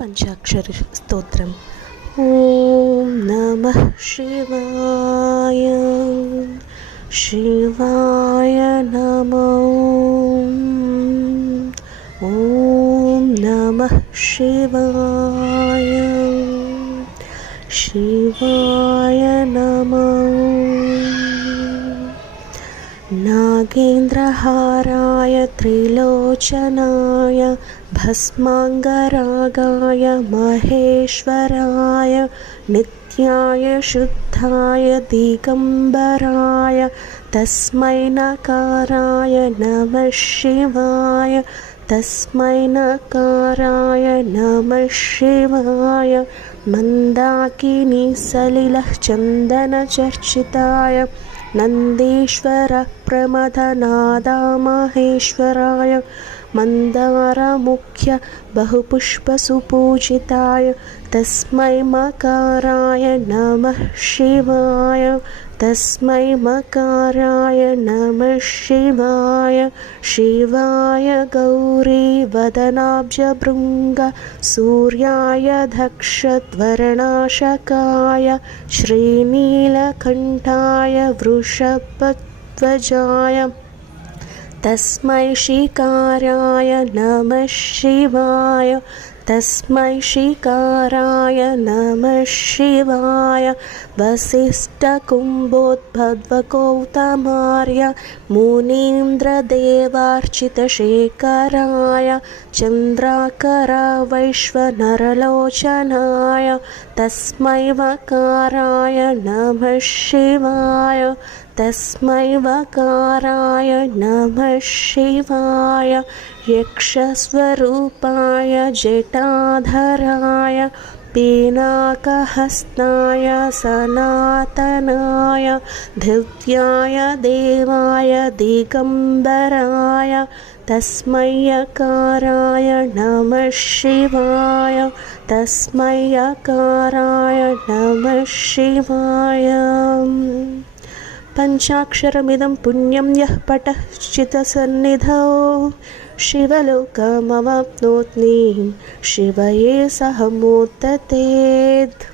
పంచాక్షరి స్తోత్రం. ఓం నమః శివాయ, శివాయ నమో. ఓం నమః శివాయ, శివాయ నమో. నాగేంద్రహారాయ త్రిలోచనాయ భస్మాంగరాగాయ మహేశ్వరాయ నిత్యాయ శుద్ధాయ దిగంబరాయ తస్మై నకారాయ నమః శివాయ, తస్మై నకారాయ నమః శివాయ. మందాకినీ సలిల చందన చర్చితాయ నందీశ్వర ప్రమథనాద మహేశ్వరాయ మందారముఖ్య బహుపుష్పసుపూజితాయ తస్మై మకారాయ నమః శివాయ, తస్మై మకారాయ నమః శివాయ. శివాయ గౌరీ వదనాబ్జభృంగ సూర్యాయ దక్షధ్వరనాశకాయ శ్రీనీలకంఠాయ వృషభధ్వజాయ తస్మై శికారాయ నమః శివాయ, తస్మై శికారాయ నమః శివాయ. వసిష్ఠకుంభోద్భవకౌతమార్య మునీంద్రదేవార్చితశేఖరాయ చంద్రాకర వైశ్వనరలోచనాయ తస్మై వకారాయ నమః శివాయ, తస్మై వకారాయ నమః శివాయ. యక్షస్వరూపాయ జటాధరాయ పీనాకహస్తాయ సనాతనాయ దివ్యాయ దేవాయ దిగంబరాయ తస్మై యకారాయ నమః శివాయ, తస్మై యకారాయ నమః శివాయ. పంచాక్షరమిదం పుణ్యం యః పఠః చిత్తసన్నిధౌ శివలోకమవాప్నోతి, శివయే సహ మోదతేత్.